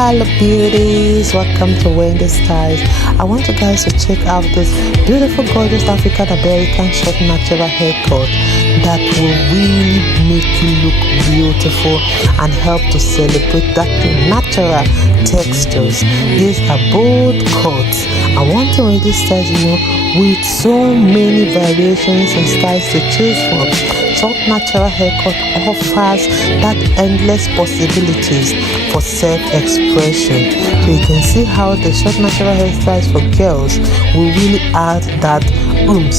Hello beauties, welcome to Wendy Styles. I want you guys to check out this beautiful gorgeous African American short natural haircut that will really make you look beautiful and help to celebrate that natural textures. These are bold cuts. I want to Wendy Styles, with so many variations and styles to choose from. Short natural haircut offers that endless possibilities for self-expression. So you can see how the short natural hairstyles for girls will really add that oomph,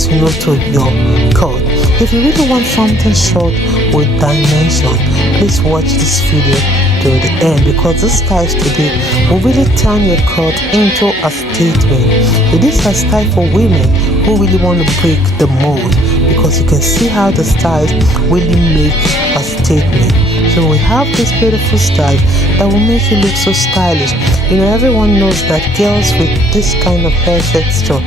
to your cut. If you really want something short with dimension, please watch this video to the end, because this styles today will really turn your cut into a statement. It is a style for women who really want to break the mold, because you can see how the styles really make a statement. So we have this beautiful style that will make you look so stylish. Everyone knows that girls with this kind of hair texture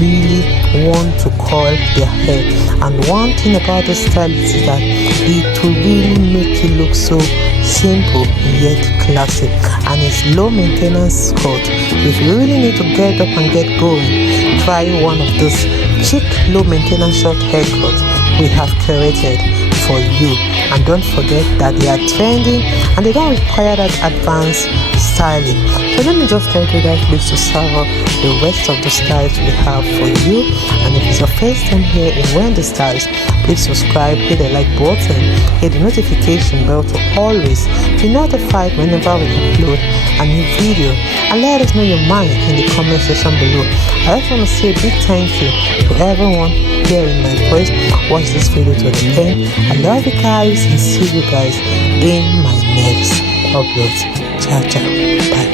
really want to curl their hair, and one thing about the style is that it will really make you look so simple yet classic, and it's low maintenance cut. If you really need to get up and get going, try one of those cheap low maintenance short haircuts we have created for you. And don't forget that they are trending and they don't require that advanced styling. So let me just tell you guys, please, to serve up the rest of the styles we have for you. And if it's your first time here in Wendy Styles, please subscribe, hit the like button, hit the notification bell to always be notified whenever we upload a new video, and let us know your mind in the comment section below. I just want to say a big thank you to everyone hearing my voice. Watch this video to the end. I love you guys, and see you guys in my next upload. Ciao, ciao, bye.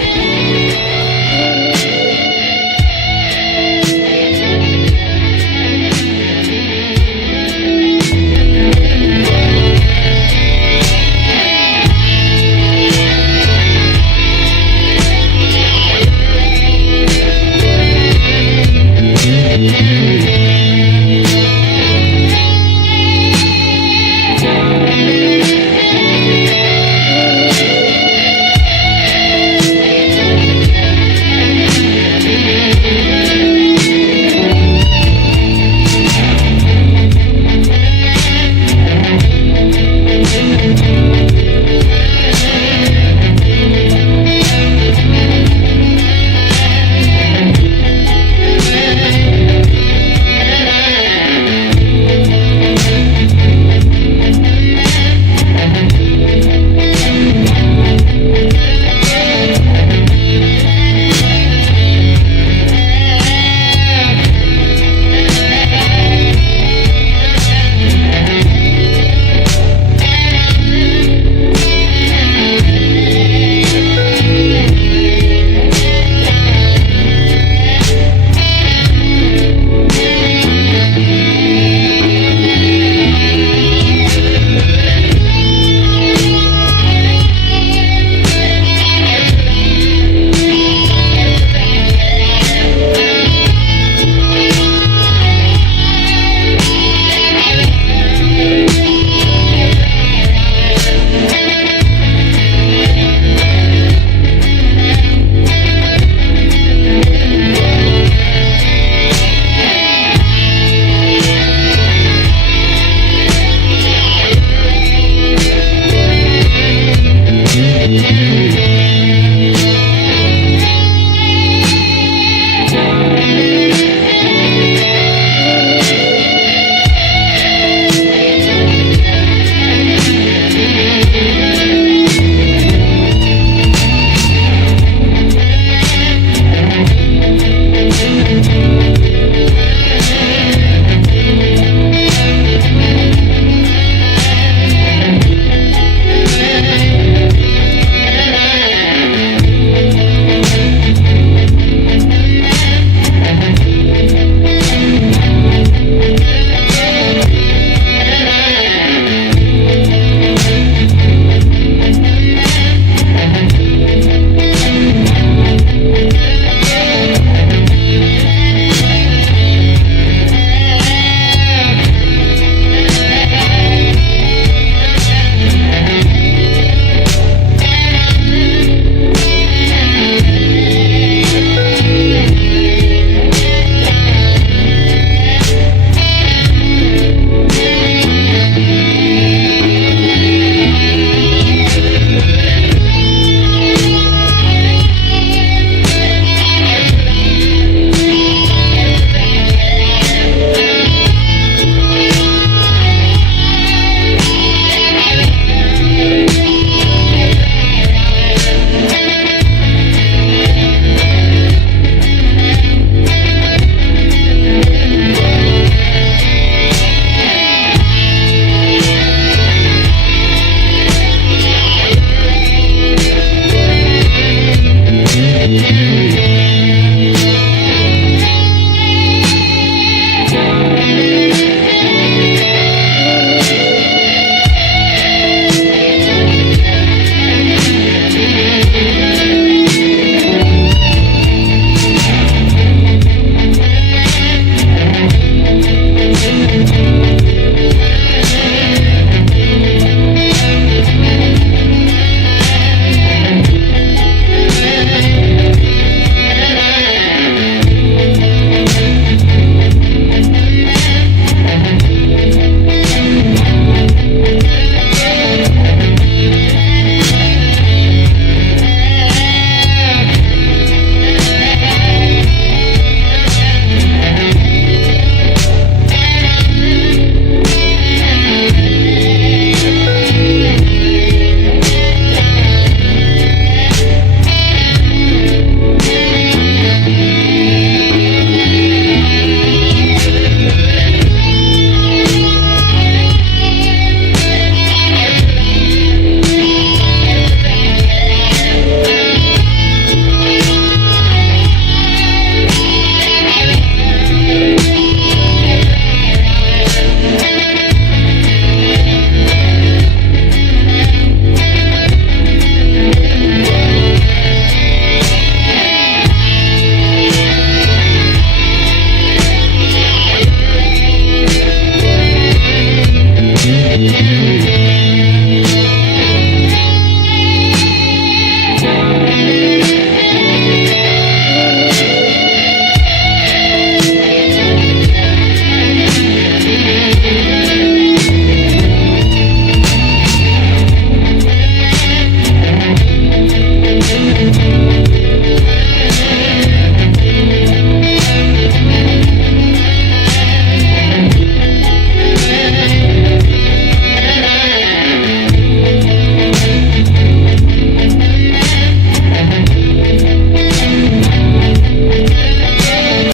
Yeah.